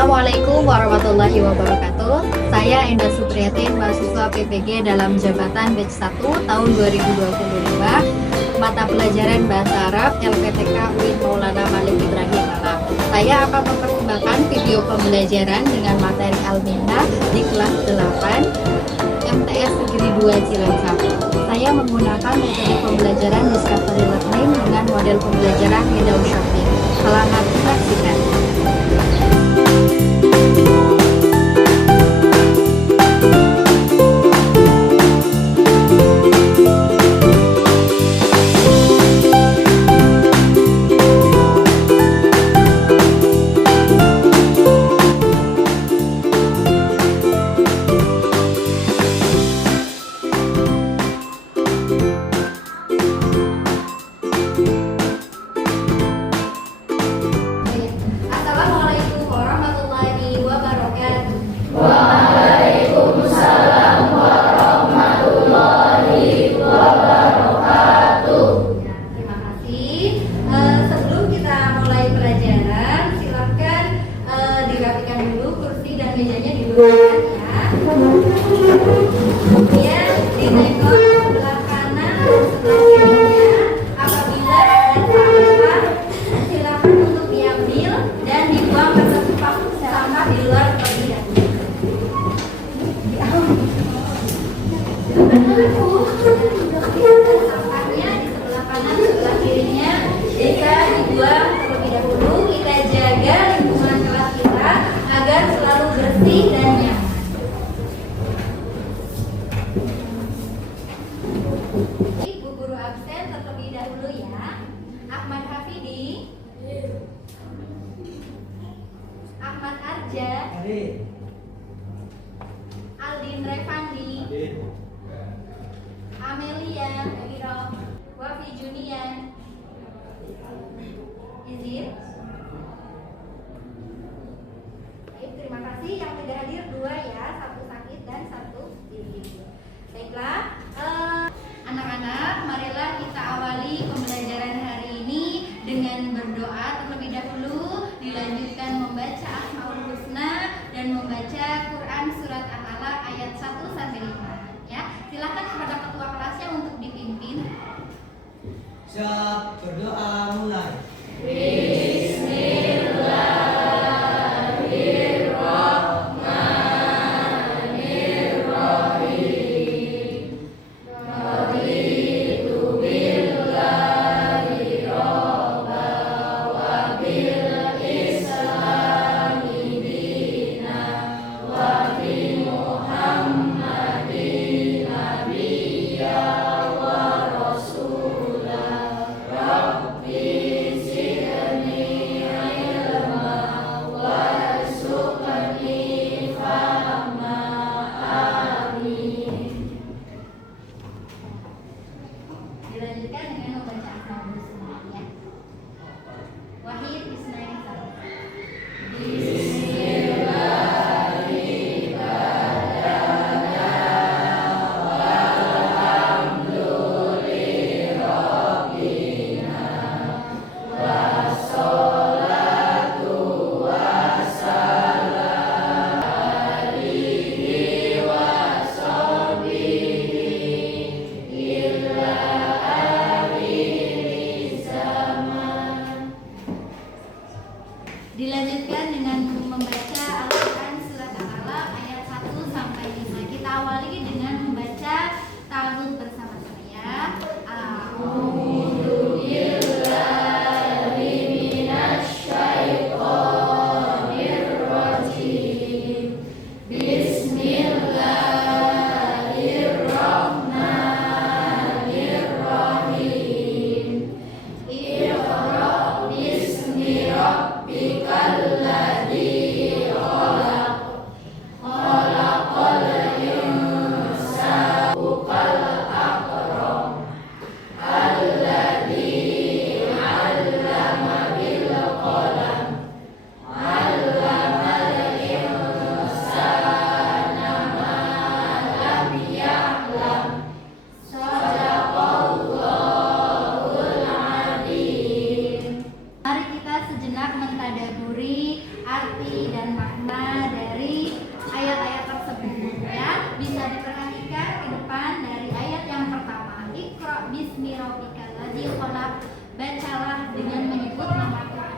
Assalamualaikum warahmatullahi wabarakatuh. Saya Endah Supriyatin, mahasiswa PPG dalam jabatan batch 1 tahun 2025, mata pelajaran Bahasa Arab LPTK UIN Maulana Malik Ibrahim Malang. Saya akan mempersembahkan video pembelajaran dengan materi Al-Minnah di kelas 8 MTS Negeri 2 Cilacap. Saya menggunakan metode pembelajaran Discovery Learning dengan model pembelajaran window shopping. Selamat menyaksikan. Assalamualaikum warahmatullahi wabarakatuh. Waalaikumsalam warahmatullahi wabarakatuh. Ya, terima kasih. Sebelum kita mulai pelajaran, silakan dirapikan dulu kursi dan mejanya didudukkan ya. Kemudian ditengok sebelah kanan dan sebelah kirinya. Apabila ada sampah, silakan untuk diambil dan dibuang ke tempat sampah di luar terlebih dahulu. Sampahnya di sebelah kanan, sebelah kirinya bisa dibuang terlebih dahulu. Kita jaga lingkungan kelas kita agar selalu bersih dan nyaman. Ibu guru absen terlebih dahulu ya. Ahmad Hafidi, Ahmad Arja, Aldin Revandi, Amelia, Wafi Junian, izin. Baik, terima kasih. Yang tidak hadir 2 ya, 1 sakit dan 1 izin. Baiklah, anak-anak, marilah kita awali pembelajaran hari ini dengan berdoa terlebih dahulu, dilanjutkan membaca Asmaul Husna dan membaca Quran surat Al-Alaq ayat 1 sampai 5. Ya, silakan kepada ketua kelasnya untuk dipimpin. Siap, berdoa mulai. Dilanjutkan dengan membaca Asmaul Husna ya. Wahid Ismail. Dilanjutkan dengan membaca Al-Quran surat Al-Alaq ayat 1 sampai 5. Kita awali dengan membaca ta'awudz bersama-sama ya. Bismi rabbikal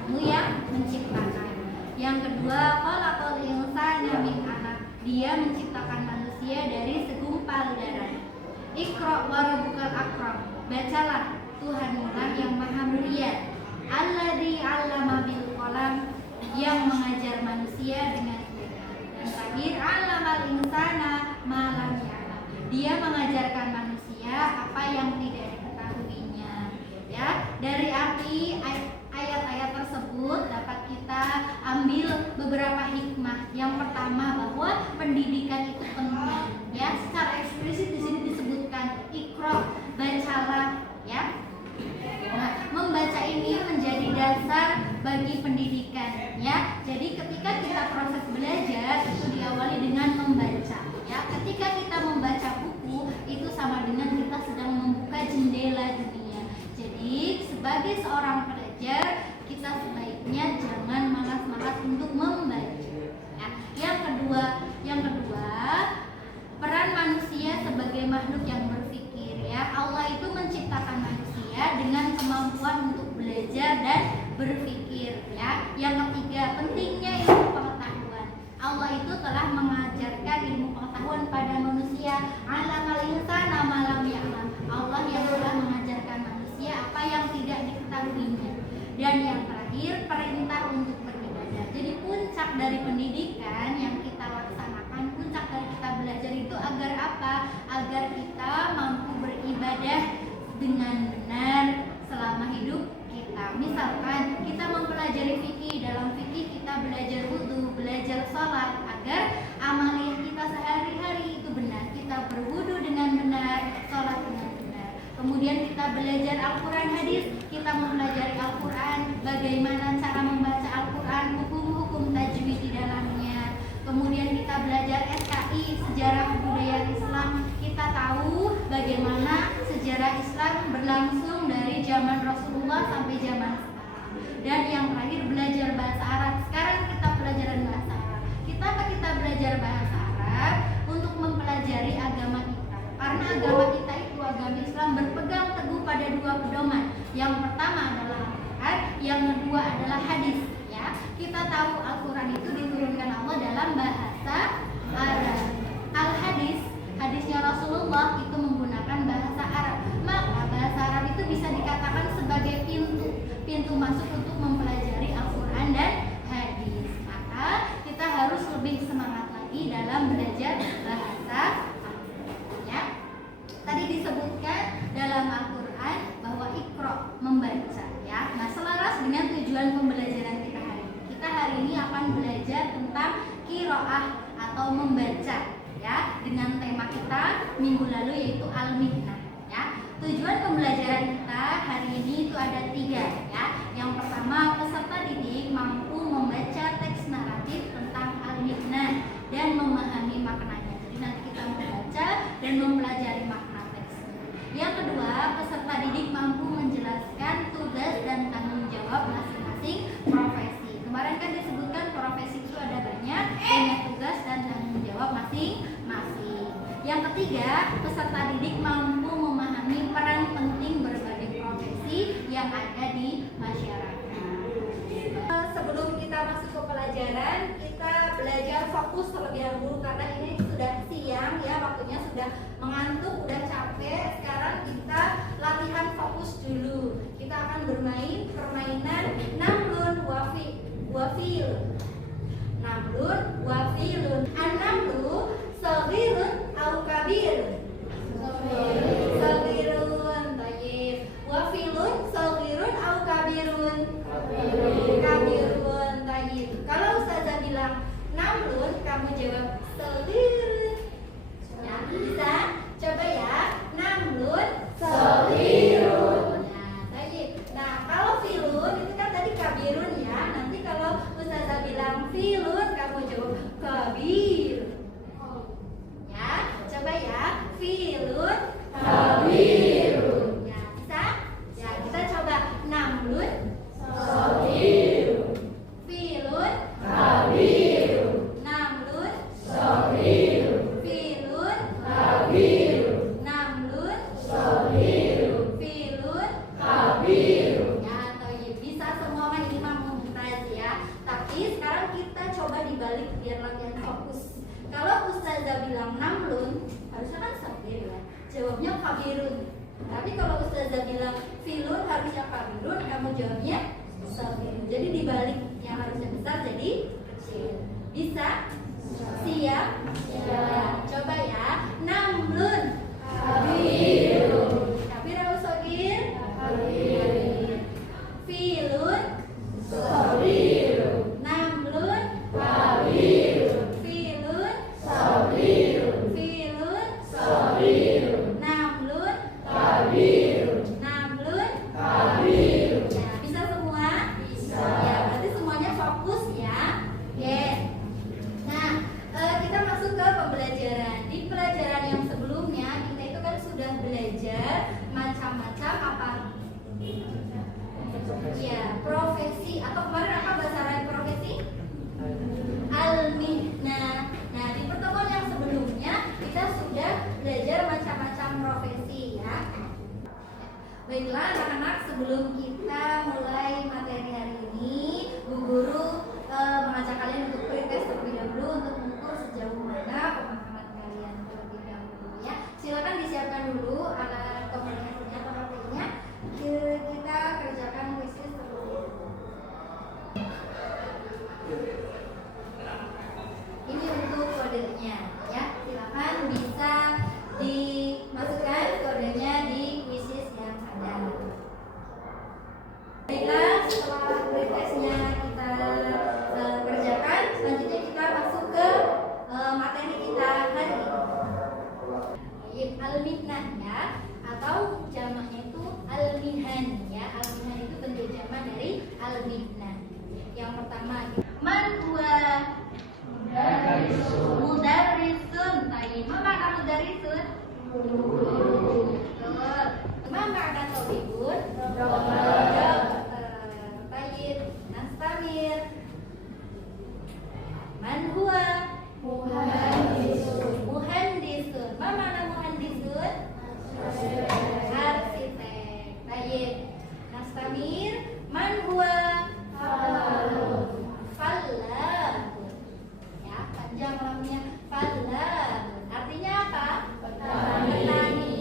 kamu yang menciptakan. Yang kedua, khalaqal insana min 'alaq. Dia menciptakan manusia dari segumpal darah. Iqra wa rabbukal akram. Bacalah, Tuhanmu lah yang maha mulia. Alladzi 'allama bil qalam, yang mengajar manusia dengan benar. Dan terakhir, 'allamal insana ma lam ya'lam. Dia mengajarkan manusia apa yang tidak diketahuinya. Ya, dari arti ayat-ayat tersebut dapat kita ambil beberapa hikmah. Yang pertama, bahwa pendidikan itu penting. Ya, secara eksplisit di sini disebutkan Iqra, bacalah, ya. Nah, membaca ini menjadi dasar bagi pendidikan, ya. Jadi ketika kita proses belajar itu diawali dengan membaca, ya. Ketika kita membaca buku itu sama dengan kita sedang membuka jendela dunia. Jadi sebagai seorang pelajar kita sebaiknya jangan malas-malas untuk membaca. Ya. Yang kedua, peran manusia sebagai makhluk yang berpikir, ya. Allah itu menciptakan manusia dengan kemampuan untuk belajar dan berpikir, ya. Yang ketiga, pentingnya ilmu pengetahuan. Allah itu telah mengajarkan ilmu pengetahuan pada manusia. 'Allamal insana ma lam ya'lam. Allah yang telah mengajarkan manusia apa yang tidak diketahuinya. Dan yang terakhir, perintah untuk beribadah. Jadi puncak dari pendidikan yang kita laksanakan, puncak dari kita belajar itu agar apa? Agar kita mampu beribadah dengan benar selama hidup kita. Misalkan kita mempelajari fikih, dalam fikih kita belajar wudu, belajar sholat, agar amaliyah kita sehari-hari itu benar. Kita berwudu dengan benar, sholat dengan benar. Kemudian kita belajar Al-Quran hadis, kita mempelajari Al-Quran, bagaimana cara membaca Al-Quran, hukum-hukum tajwid di dalamnya. Kemudian kita belajar SKI, sejarah kebudayaan Islam. Kita tahu bagaimana sejarah Islam berlangsung dari zaman Rasulullah sampai zaman sekarang. Dan yang terakhir, belajar bahasa Arab. Sekarang kita pelajaran bahasa Arab. Kita belajar bahasa Arab untuk mempelajari agama kita. Karena agama kita itu agama Islam berpegang teguh pada dua pedoman. Yang pertama adalah Al-Quran, yang kedua adalah hadis. Ya, kita tahu Al-Quran itu diturunkan Allah dalam bahasa Arab. Hadisnya Rasulullah itu menggunakan bahasa Arab. Maka bahasa Arab itu bisa dikatakan sebagai pintu masuk untuk mempelajari Al-Quran dan hadis. Maka kita harus lebih semangat lagi dalam belajar bahasa Arab. Ya. Tadi disebutkan dalam Al-Quran bahwa Iqra, membaca, ya. Nah, selaras dengan tujuan pembelajaran kita hari ini. Kita hari ini akan belajar tentang qiraah atau membaca, ya, dengan tema kita minggu lalu yaitu Al-Mihnah, ya. Tujuan pembelajaran kita hari ini itu ada 3, ya. Yang pertama, peserta didik mampu membaca teks naratif tentang Al-Mihnah dan memahami maknanya. Jadi nanti kita membaca dan mempelajari makna teks. Yang kedua, peserta didik mampu menjelaskan tugas dan tanggung jawab masing-masing profesi. Kemarin kan disebutkan profesi itu ada banyak, punya tugas dan tanggung jawab masing-masing. Yang ketiga, peserta didik mampu memahami peran penting berbagai profesi yang ada di masyarakat. Sebelum kita masuk ke pelajaran, kita belajar fokus terlebih dahulu karena ini sudah siang, ya, waktunya sudah mengantuk, sudah capek. Sekarang kita latihan fokus dulu. Kita akan bermain permainan namlun wafil. Namlun wafilun. An-namlu saghirun au kabirun. Saghirun, baik. Wafilun saghirun au kabirun. Kabirun, baik. Kalau Ustazah bilang namlun, kamu jawab saghirun. Ya, bisa? Coba ya. Namlun saghirun. Nah, baik. Nah, kalau filun itu kan tadi kabirun, ya. Nanti kalau Ustazah bilang filun, kamu jawab kabir. Ya, coba ya. Filun kabirun. Ya, bisa? Ya, kita coba namlun saghirun. Filun kabirun. Namlun saghirun. jawabnya kabirun. Tapi kalau Ustazah bilang filun harusnya kabirun, kamu jawabnya sabirun. Jadi dibalik, yang harusnya besar jadi kecil. Bisa? Siap? Ya. Coba ya. Namlun kabirun. Kabir atau sogir? Kabir. Filun sabirun. Namlun kabirun. Filun sabirun. Filun sabirun. Namlun kabirun. Namlun kabirun. Ya, bisa semua? Bisa. Ya, berarti semuanya fokus ya. Oke. Nah, kita masuk ke pembelajaran. Di pelajaran yang sebelumnya kita itu kan sudah belajar macam-macam apa? Ya, profesi atau kemarin apa bahasa Arab profesi? Al-mihnah. Nah, di pertemuan yang sebelumnya kita sudah belajar macam-macam profesi ya. Baiklah anak-anak, sebelum kita mulai materi hari ini, Bu Guru mengajak kalian untuk pretest terlebih dahulu untuk mengukur sejauh mana pemahaman kalian terlebih dahulu ya. Silakan disiapkan dulu alat komunikasinya atau HP-nya. Kita kerjakan quiz terlebih dahulu. Ini untuk kodenya ya. Silakan bisa dimasukkan kodenya di quiz yang ada. Baiklah, setelah pretestnya kita kerjakan, selanjutnya kita masuk ke materi kita hari ini. Al-mihnah ya, atau jamaknya itu al-mihan ya. Al-mihan itu bentuk jamak dari al-mihnah. Yang pertama, man huwa mudarrisun. Baik, apa makna mudarrisun? Guru. Betul. Ma makna tabibun? Dokter. Baik, nastamir. Man huwa muhandisun. Muhandisun. Ma makna muhandisun? Arsitek. Baik, nastamir. Man huwa fallah. Ya, panjang namanya fallah. Artinya apa? Petani.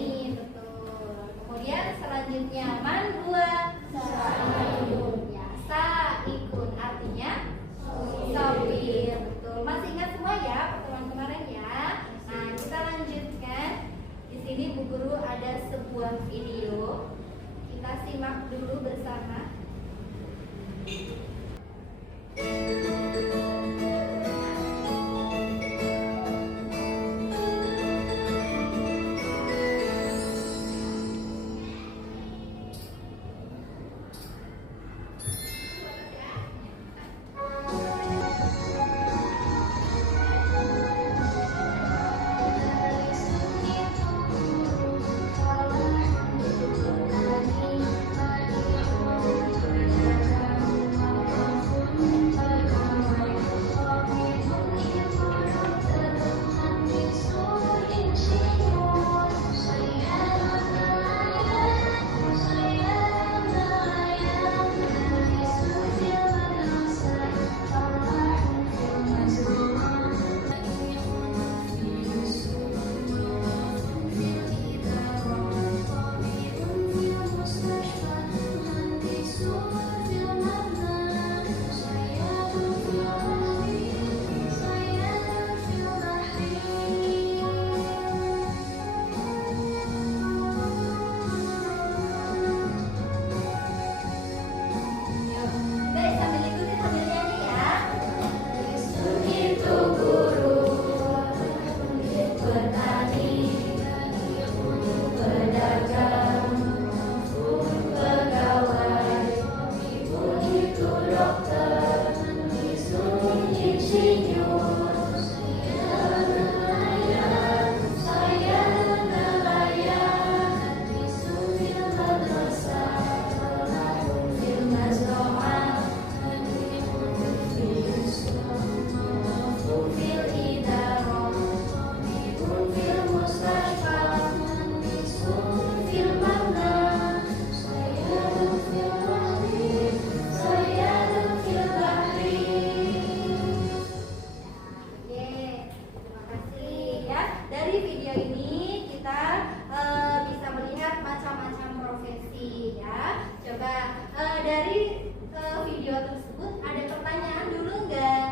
video tersebut ada pertanyaan dulu nggak?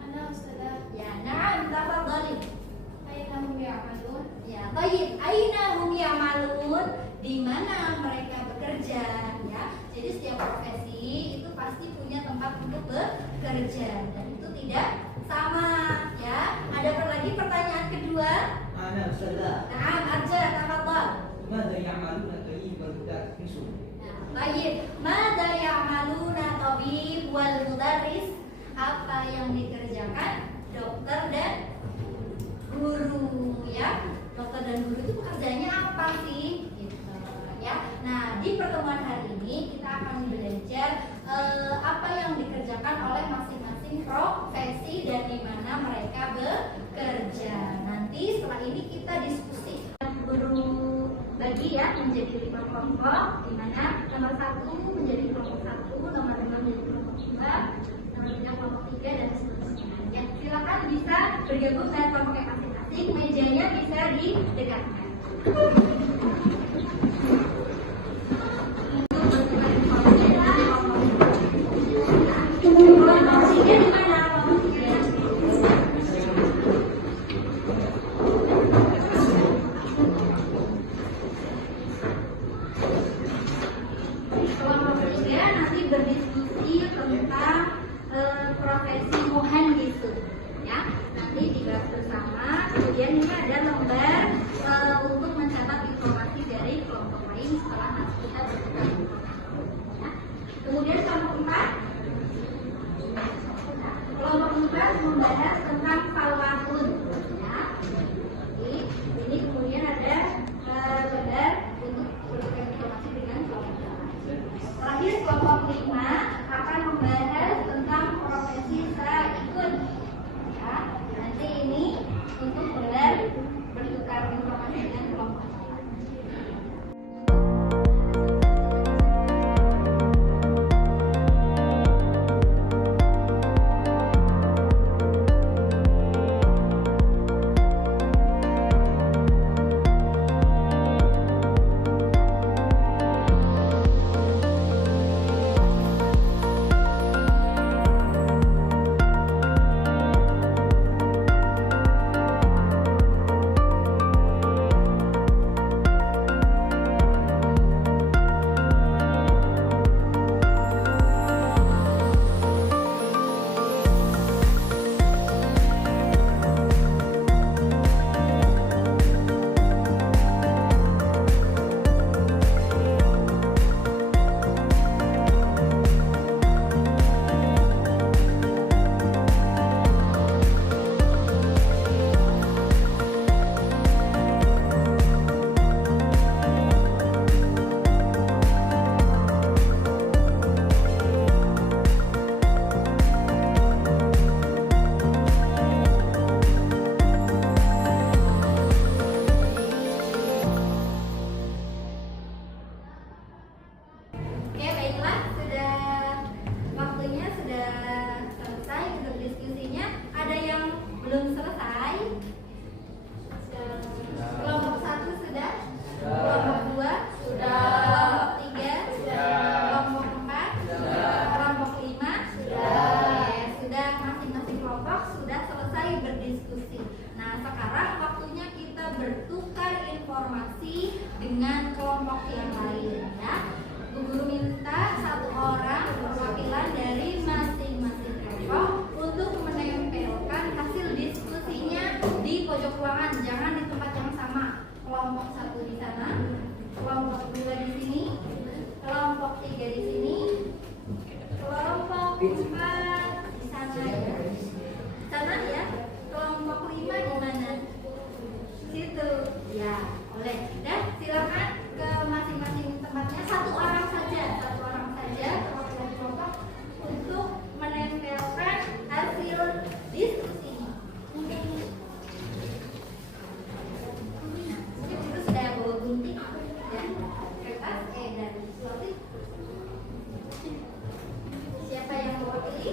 Ana Ustazah. Ya, na'am, tafadhali. Aina hum ya'malun? Ya, baik. Aina hum ya'malun? Di mana mereka bekerja? Ya, jadi setiap profesi itu pasti punya tempat untuk bekerja dan itu tidak sama. Ya, ada lagi pertanyaan kedua. Ana Ustazah. Na'am, Arja, tafadhal. Mada ya'maluna tayyib wal mudarris? Baik, mada ya'maluna tabib wal mudarris? Apa yang dikerjakan dokter dan guru, ya? Dokter dan guru itu pekerjaannya apa sih? Gitu, ya. Nah, di pertemuan hari ini kita akan belajar apa yang dikerjakan oleh masing-masing profesi dan di mana mereka bekerja. Nanti setelah ini kita diskusi. Guru bagi ya menjadi 5 kelompok, di mana nomor 1 menjadi kelompok 1, nomor 2 menjadi kelompok 2, nomor 3 kelompok 3 dan seterusnya. Ya, silakan bisa bergabung dengan kelompok masing-masing. Mejanya bisa didekatkan. Berdiskusi tentang profesi muhandis, ya. Nanti dibahas bersama. Kemudian ini ada lembar untuk mencatat informasi dari kelompok lain setelah nanti kita bertukar informasi. Ya. Kemudian kelompok 4, membahas tentang falwatun. Ya. Jadi, ini kemudian ada lembar untuk bertukar informasi dengan kelompok lain. Terakhir kelompok 5 akan membahas tentang profesi saikun. Ya, nanti ini untuk bertukar informasi dengan kelompok lain. Oke, baiklah, waktunya sudah selesai untuk diskusinya. Ada yang belum selesai? Kelompok 1 sudah? Kelompok 2 sudah? Kelompok 3 sudah? Kelompok 4 sudah? Kelompok 5 sudah? Sudah, masing-masing kelompok sudah selesai berdiskusi. Nah, sekarang waktunya kita bertukar informasi dengan kelompok yang lain, ya. Bu Guru minta 1 orang perwakilan dari masing-masing kelompok untuk menempelkan hasil diskusinya di pojok ruangan, jangan di tempat yang sama. Kelompok 1 di sana, kelompok 2 di sini, kelompok 3 di sini, kelompok 4 di sana ya. Sana ya. Kelompok 5 di mana? Situ. Ya, boleh. Dan silakan ke masing-masing tempatnya 1 orang saja kelompok untuk menempelkan hasil diskusinya. Itu sudah bawa gunting ya, kertas dan suapin. Siapa yang mewakili?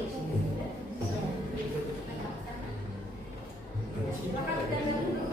Silakan kita dulu.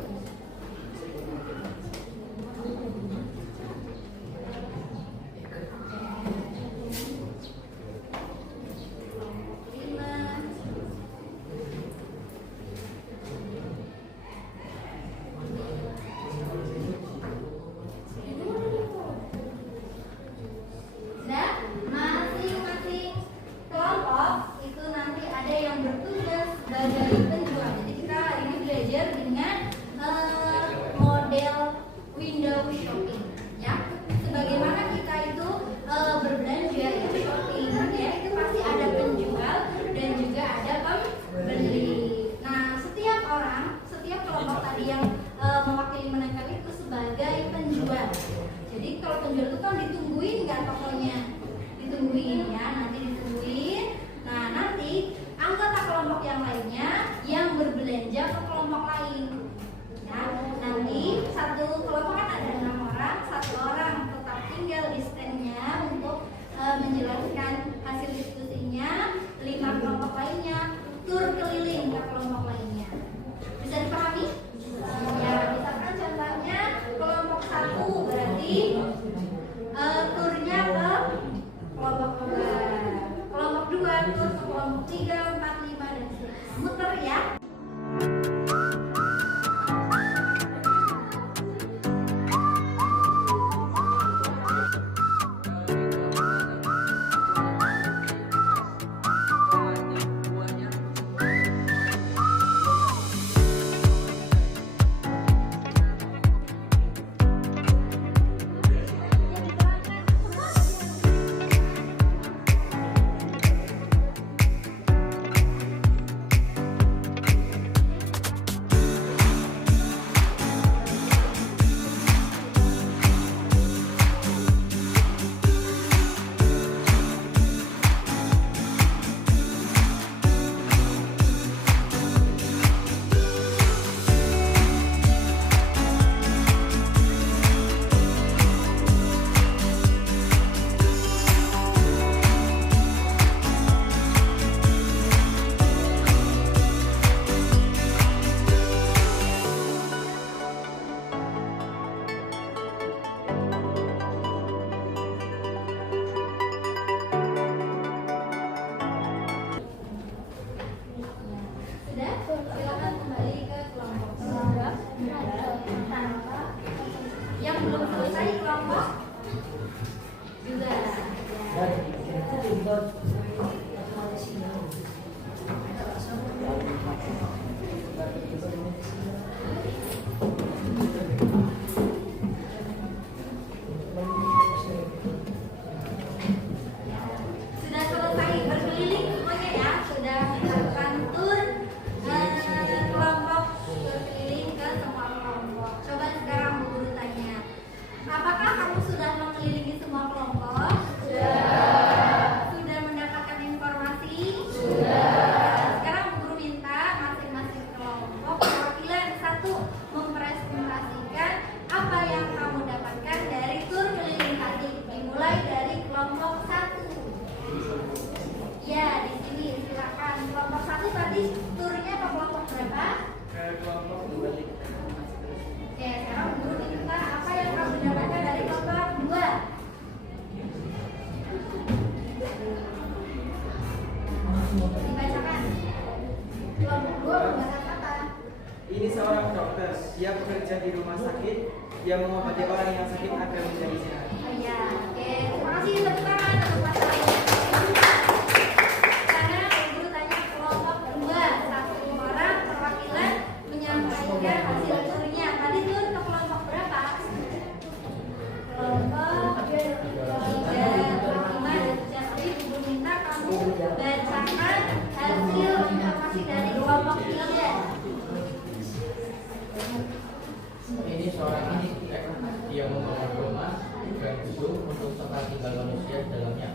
ditungguin ya, nanti ditungguin. Nah, nanti anggota kelompok yang lainnya yang berbelanja ke kelompok lain. Ya, nanti satu kelompok kan ada 6 orang, satu orang tetap tinggal di standnya untuk menjelaskan hasil diskusinya. 5 kelompok lainnya tur keliling ke kelompok lainnya. Bisa dipahami? Ya, misalkan contohnya kelompok 1 berarti turnya ke kelompok 2, kelompok 2 tur ke kelompok 3, 4, 5 dan seterusnya. Muter ya. Sudah, silakan kembali ke kelompok. Yang belum selesai kelompok juga. Sudah selesai berkeliling semuanya ya, sudah melakukan tur kelompok berkeliling ke semua kelompok. Coba sekarang Bu Guru tanya, apakah kamu sudah mengelilingi semua kelompok? Sudah mendapatkan informasi? Sekarang Bu Guru minta masing-masing kelompok perwakilan 1 mempresentasikan apa yang kamu dapatkan dari tur keliling tadi. Dimulai dari kelompok 1. Ya, di sini silakan. Kelompok 1 tadi turnya ke kelompok berapa? Kelompok 2. Oke, sekarang guru minta apa yang kamu dapatkan dari kelompok 2? Dibacakan. Kelompok 2 membahas apa? Ini seorang dokter. Dia bekerja di rumah sakit. Dia mengobati orang yang sakit agar menjadi sehat. Oh ya, oke. Terima kasih tepuk tangan untuk pasangannya. Sekarang guru tanya kelompok 2, 1 orang perwakilan menyampaikan hasil turnya. Tadi tur ke kelompok berapa? Kelompok 3, 5 dan jadi guru minta kamu bacakan hasil informasi dari kelompok 3. Ini seorang ini dia membangun rumah dan gedung untuk tempat tinggal manusia di dalamnya.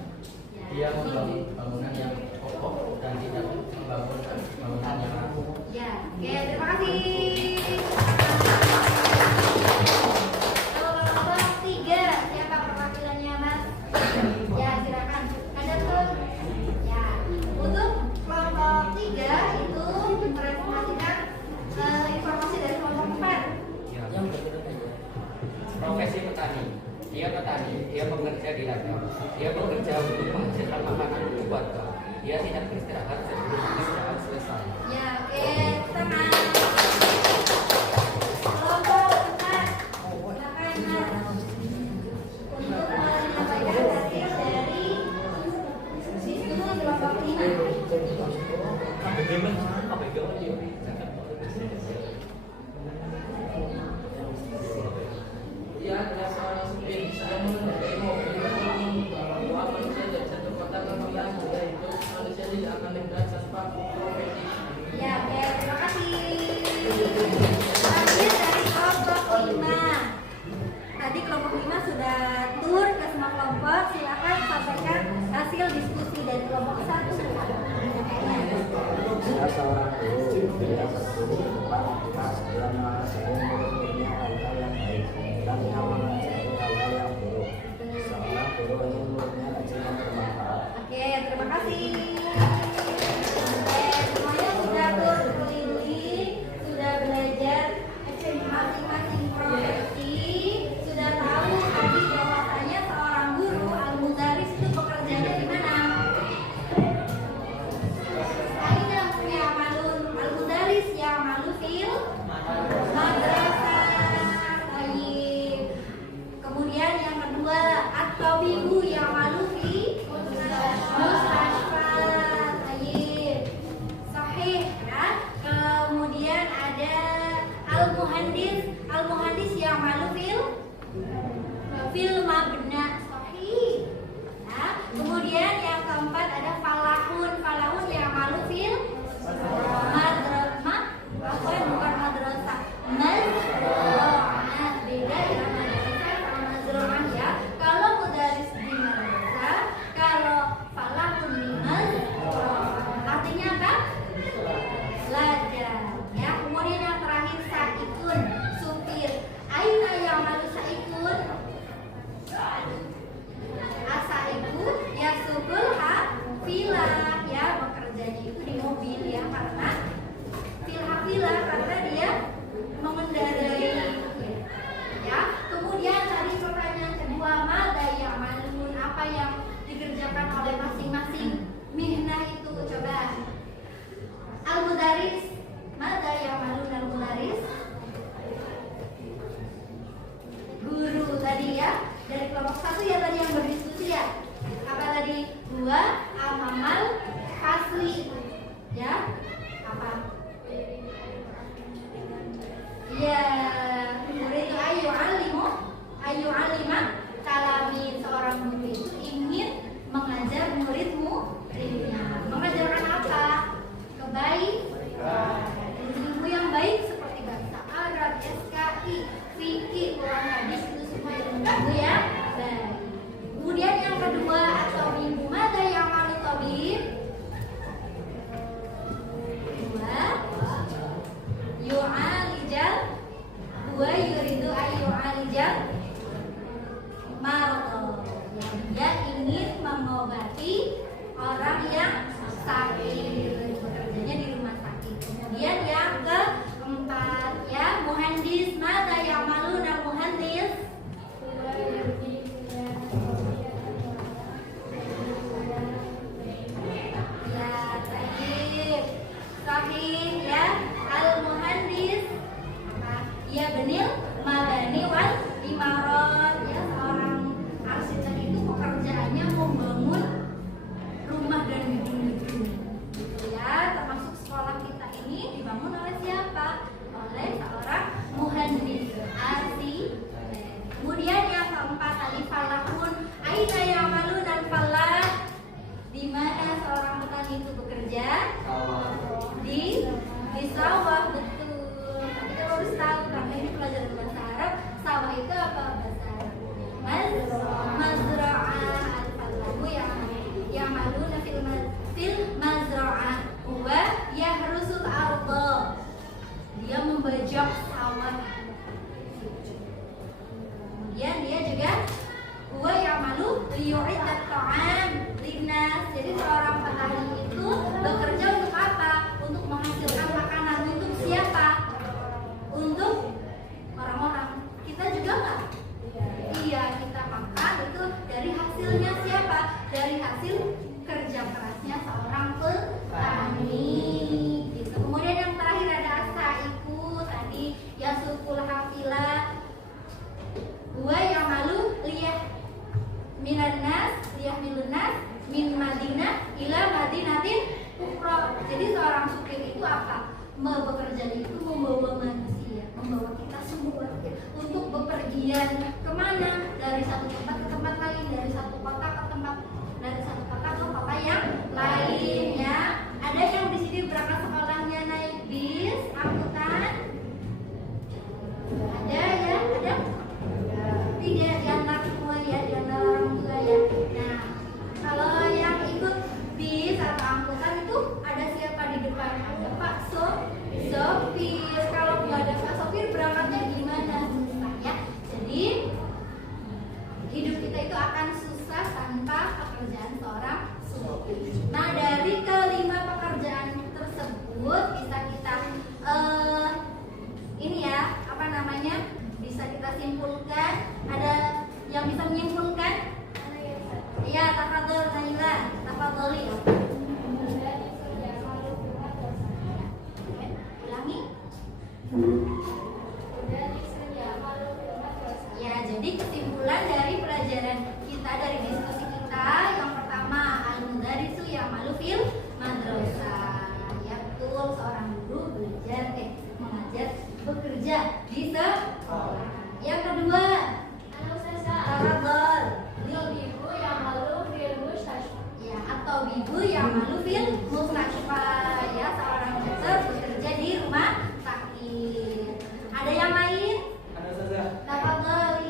Dia membangun bangunan yang kokoh dan tidak membangun bangunan yang rapuh. Ya, oke, terima kasih. Kelompok 3, siapa perwakilannya, Mas? Ya, silakan. Ada tuh. Ya, untuk kelompok 3 itu mempresentasikan informasi dari kelompok 4. Profesi petani. Dia petani, dia bekerja di ladang. Dia bekerja untuk menghasilkan makanan untuk keluarga. Dia tidak beristirahat sebelum pekerjaan selesai. Ya, oke, tenang. Kelompok 4. Silakan, Mas. Untuk menyampaikan hasil dari sistem kelompok 5. Dia adalah seorang supir yang mengendarai mobil membawa manusia dari satu kota ke kota lain, yaitu manusia tidak akan tinggal tanpa profesi. Ya, oke, terima kasih. Lanjut dari kelompok 5. Tadi kelompok 5 sudah tur ke semua kelompok. Silakan sampaikan hasil Yang kedua, Pak, yang mengajarkan murid-muridnya hal-hal yang baik dan yang mengajari hal-hal yang buruk. Seorang guru ingin muridnya rajin dan bermanfaat. Oke, terima kasih. Oke, semuanya sudah berkeliling, sudah belajar masing-masing profesi, sudah tahu tadi bahwasanya seorang guru al-mudaris itu bekerjanya di mana? Aina ya'malun al-mudaris ya'malu fil madrasah. Baik. Kemudian yang kedua, at-tabibu ya'malu fi mustashfa. Baik. Sahih ya. Kemudian ada al-muhandis ya'malu fil mabna. Sahih. Ya. Kemudian yang keempat ada falahun ya'malu fil madrasah. Bukan madrasah. Mazra'ah. Beda ya madrasah sama mazra'ah ya. Kalau mudaris di madrasah, kalau falahun di mazra'ah. Artinya apa? Belajar. Ya. Kemudian yang terakhir saikun, supir. Aina ya'malu saikun? Asaiku ya subul hafilah, ya bekerjanya itu di mobil ya, karena hafilah karena dia mengendarai ya. Kemudian tadi pertanyaan kedua, mada ya'malun, apa yang dikerjakan oleh masing-masing mihnah itu? Coba al-mudaris, mada ya'malun al-mudaris? Guru tadi ya, dari kelompok 1 ya tadi yang berdiskusi ya. Apa tadi? Dua amamal fasli ya. Apa? Ya, murid itu ayu alimah kalamin. Seorang guru itu ingin mengajar murid-muridnya. Mengajarkan apa? Kebaikan. Ilmu yang baik seperti bahasa Arab, SKI, fikih, Quran, hadis, itu semua ilmu yang baik. Kemudian yang kedua, atau minggu mada yang malu tabib? Dua, yu'alijal. Dua, yuridu ayyu'alijal mardo. Yang dia ingin mengobati orang yang sakit, bekerjanya di rumah sakit. Kemudian yang keempat ya, muhandis, mada yang malu dan muhandis? Ya, sahih ya, al-muhandis ya benil mabani wal imarat. Ya, seorang arsitek itu pekerjaannya membangun rumah dan gedung-gedung ya, termasuk sekolah kita ini dibangun oleh siapa? Oleh seorang muhandis arsitek. Kemudian yang keempat tadi falahun, aina ya'malun dan falah, di mana seorang petani itu bekerja? Di sawah, betul. Kita harus tahu karena ini pelajaran bahasa Arab. Sawah itu apa bahasa Arab? Mazra'ah. Al-falahu ya'maluna fil mazra'ah. Huwa yahrusul arda. Dia membajak sawah. Kemudian dia juga huwa ya'malu liyu'iddat ta'am linnas. Jadi seorang petani itu bekerja untuk apa? Untuk menghasilkan makanan. Untuk siapa? Untuk orang-orang. Kita juga nggak? Iya, kita makan itu dari hasilnya siapa? Dari hasil kerja kerasnya seorang petani. Gitu. Kemudian yang terakhir ada asaiku tadi, yasukul hafilah. Gua yang malu liyah minanas, liyah milunas min madinah ila madinatin ukhra. Jadi seorang supir itu apa? Bekerja itu membawa manusia, membawa kita semua untuk bepergian kemana? Dari satu tempat ke tempat lain, dari satu kota ke tempat, dari satu kota ke kota yang lainnya. Ada yang di sini berangkat sekolahnya naik bis, angkutan? Ada ya? Ada? Tidak, di antara semua ya, di antara orang tua ya. Nah, kalau yang ikut bis atau angkutan itu ada siapa di depan? Ada Pak langsung. Nah, dari kelima pekerjaan tersebut bisa kita bisa kita simpulkan. Ada yang bisa menyimpulkan? Iya, tafadhol Naila, tafadholi. Ulangi. Ya, jadi kesimpulan dari pelajaran kita, dari diskusi kita, yang pertama, al-mudarisu ya'malu fil madrasah. Ya, betul, seorang guru mengajar, bekerja di sekolah. Yang kedua, tafadhol, ibu yang malu fil mustashfa. Ya, atau ibu yang malu fil mustashfa. Ya, seorang dokter bekerja di rumah sakit. Ada yang lain? Ada saja. Tafadhol,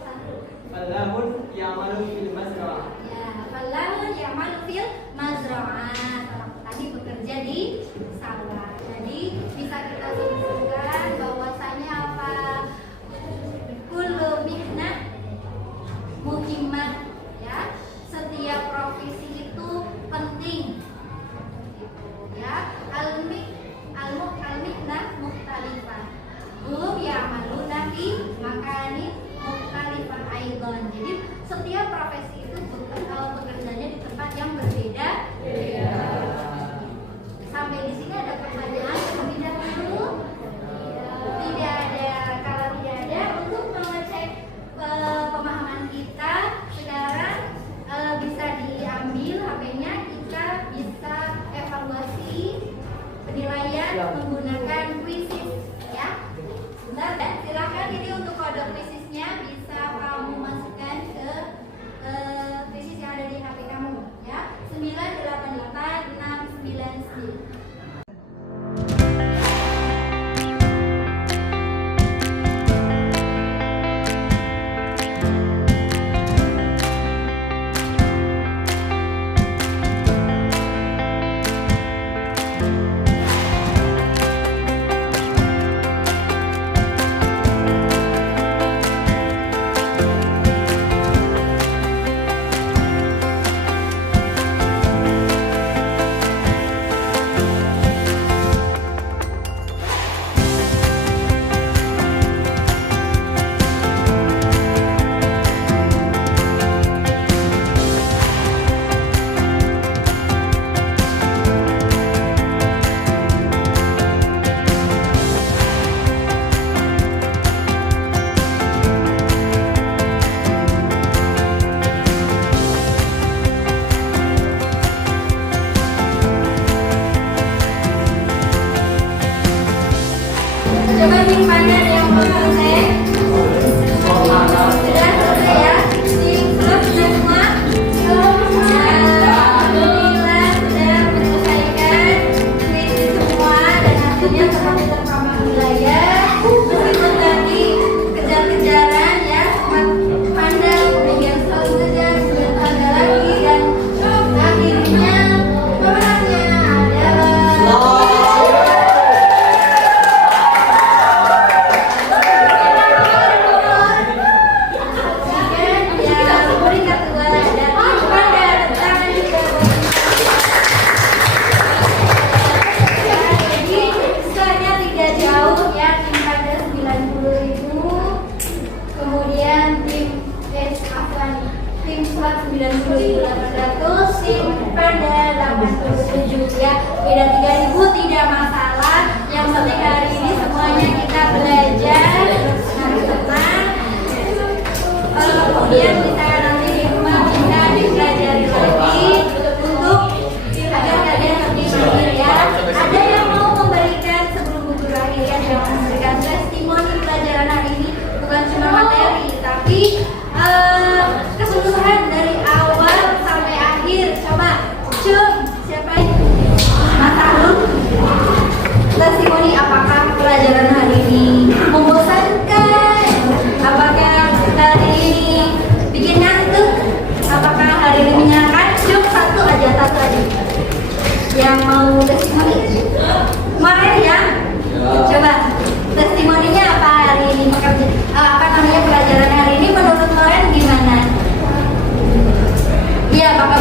Sandro. Falamun ya'malu fil mazra'ah. Ya, falamun ya'malu fil mazra'ah. Seorang petani bekerja di sawah. Jadi bisa kita simpulkan bahwasanya apa? Kullu mihnah muhimmah, ya. Setiap profesi itu penting. Ya, al-mihnah mukhtalifah. Hum ya'maluna fi makanin mukhtalifah aidan. Jadi setiap profesi itu bekerjanya di tempat yang berbeda. Sampai di sini ada pertanyaan terlebih dahulu? Tidak ada. Kalau tidak ada, untuk mengecek pemahaman kita sekarang bisa diambil HP-nya, kita bisa evaluasi penilaian menggunakan quizzes, ya. Sebentar, dan silakan ini untuk kode quizesnya bisa kamu masukkan ke quizzes yang ada di HP kamu, ya. 988699. Coba timpannya ada yang mau selesai? Sudah selesai ya? Sudah semua? Alhamdulillah sudah menyelesaikan kuis semua dan hasilnya seperti terpampang wilayah. Meskipun tadi kejar-kejaran ya, pandang kemudian saling kejar, kemudian ada lagi dan akhirnya pemenangnya adalah tim SWAT 90.800, tim Panda 87 ya. Beda 3.000 tidak masalah. Yang penting hari ini semuanya kita belajar senang-senang. Kemudian kita nanti di rumah bisa dipelajari lagi untuk agar kalian lebih mahir ya. Ada yang mau memberikan sebelum gugur akhir ya, yang memberikan testimoni pelajaran hari ini, bukan cuma materi tapi keseluruhan dari awal sampai akhir. Coba siapa ini? Mas Arun, testimoni apakah pelajaran hari ini membosankan? Apakah hari ini bikin ngantuk? Apakah hari ini menyenangkan? Satu aja yang mau testimoni. Kemarin ya? Coba testimoninya apa hari ini? Pelajaran hari ini menurut kalian gimana? Iya, apakah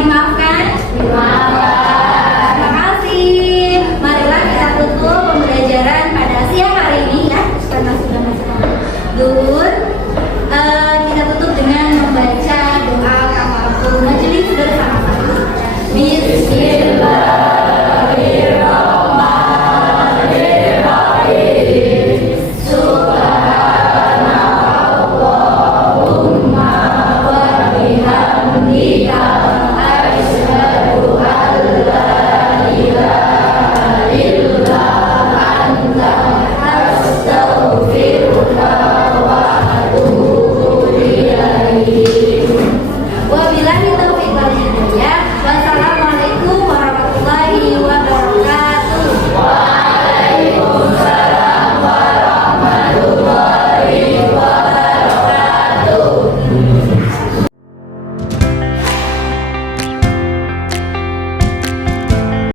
dimaafkan?